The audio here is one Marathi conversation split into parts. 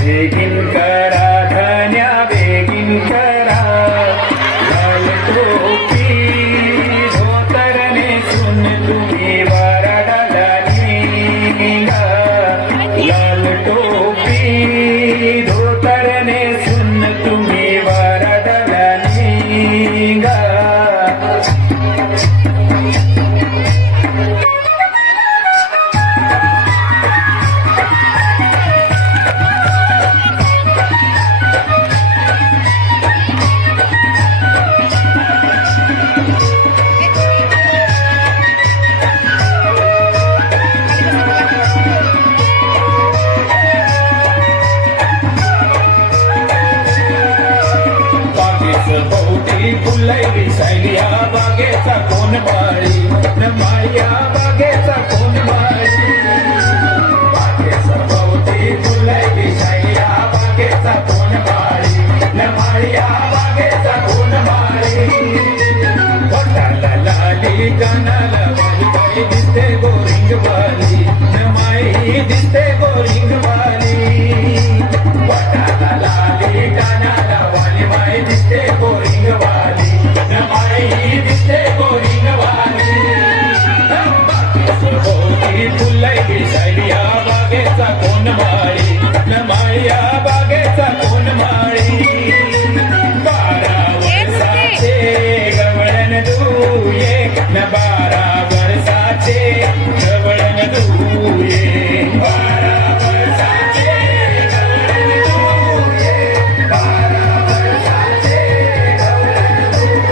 बेगिन करा धन्या बेगिन करा लाल टोपी धोतरने सुन तुम्ही वरडाला निघा लाल टोपी धोतरने सुन तुम्ही वरडाला निघा फुलई विसायलिया बागेचा कोण माळी माळ्या बागेचा कोण माळी बागेचा भोवती फुलई विसायलिया बागेचा कोण माळी माळ्या बागेचा कोण माळी पोटाला लाली कानाला वाली बाई दिसते गोरिंग वाली माई दिसते गोरिंग वाली पोटाला लाली कानाला वाली बाई दिसते गोरिंग वाली फुलई विसायलिया बागेचा कोण माळी माळ्या बागेचा कोण माळी 12 वर्षाचे गवळण दुये 12 वर्षाचे गवळण दुये 12 वर्षाचे गवळण दुये 12 वर्षाचे गवळण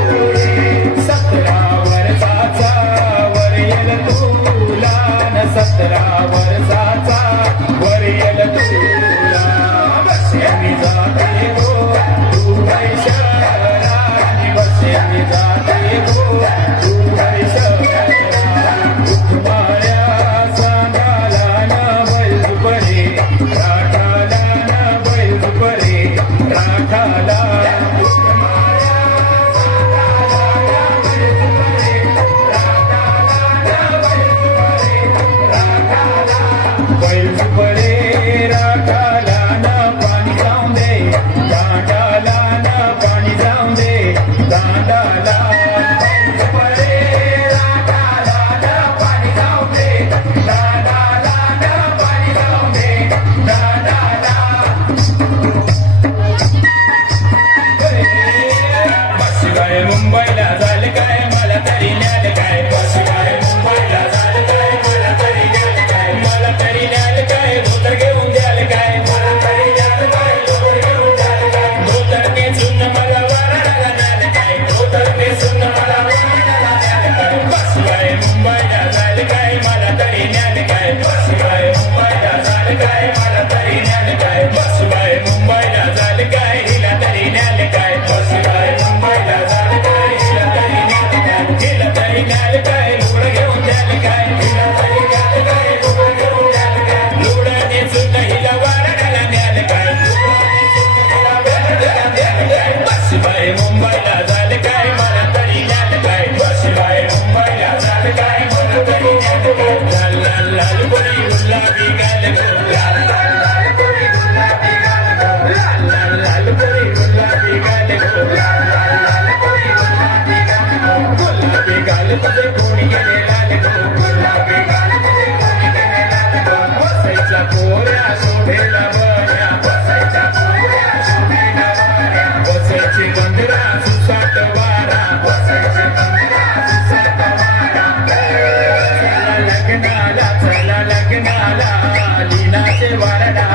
दुये 17 वर्षाचा वरयल तुला 17 वर्षाचा वरयल तुला बस्यानी जाते गो तू शहरानी बस्यानी जाते गो तू शहरा माळ्या सांगाला न बैल परे राठाला न बैल परे राठाला बैल परे राठाला ना पाणी जाऊन दे दांडाला ना पाणी जाऊन दे दांडाला बैल परे राठाला ना पाणी जाऊन दे दांडाला ना पाणी जाऊन दे दांडाला बस काय मुंबईला झालं काय मला तरी न्याल काय बस काय मुंबईला झालं काय मला तरी न्याल काय मला तरी न्याल काय धोतर घेऊन द्याल काय मला तरी न्याल काय धोतर घेऊन द्याल काय धोतर नेसून मला वराडाला न्याल काय धोतर नेसून मला वराडाला न्याल काय बस काय मुंबईला झालं काय मला तरी न्याल काय बस काय मुंबईला झालं काय मला तरी न्याल काय बस काय मुंबईला झालं काय हिला तरी न्याल काय बस काय मुंबईला झालं काय हिला तरी न्याल काय हिला तरी न्याल काय लुगडं घेऊन द्याल काय हिला तरी न्याल काय लुगडं घेऊन द्याल काय लुगडं नेसून हिला वराडाला न्याल काय बस बाय मुंबईला झालं काय मला तरी न्याल काय बस बाय मुंबईला झालं काय मला तरी न्याल काय लाल लाल लाल गोरी गुलाबी गाल गो लाल लाल लाल गोरी गुलाबी गाल गो लाल लाल लाल गोरी गुलाबी गाल गो लाल लाल लाल गोरी गुलाबी गाल गो गुलाबी गाल तुझे कोणी गेले लाल गो गुलाबी गाल तुझे कोणी गेले लाल गो बसायच्या पोऱ्या सोडेला बऱ्या बसायच्या पोऱ्या सोडेला बऱ्या बसायची गंधरा सुसाट वारा बसायची गंधरा सुसाट वारा चला लग्नाला लीनाचे वारडा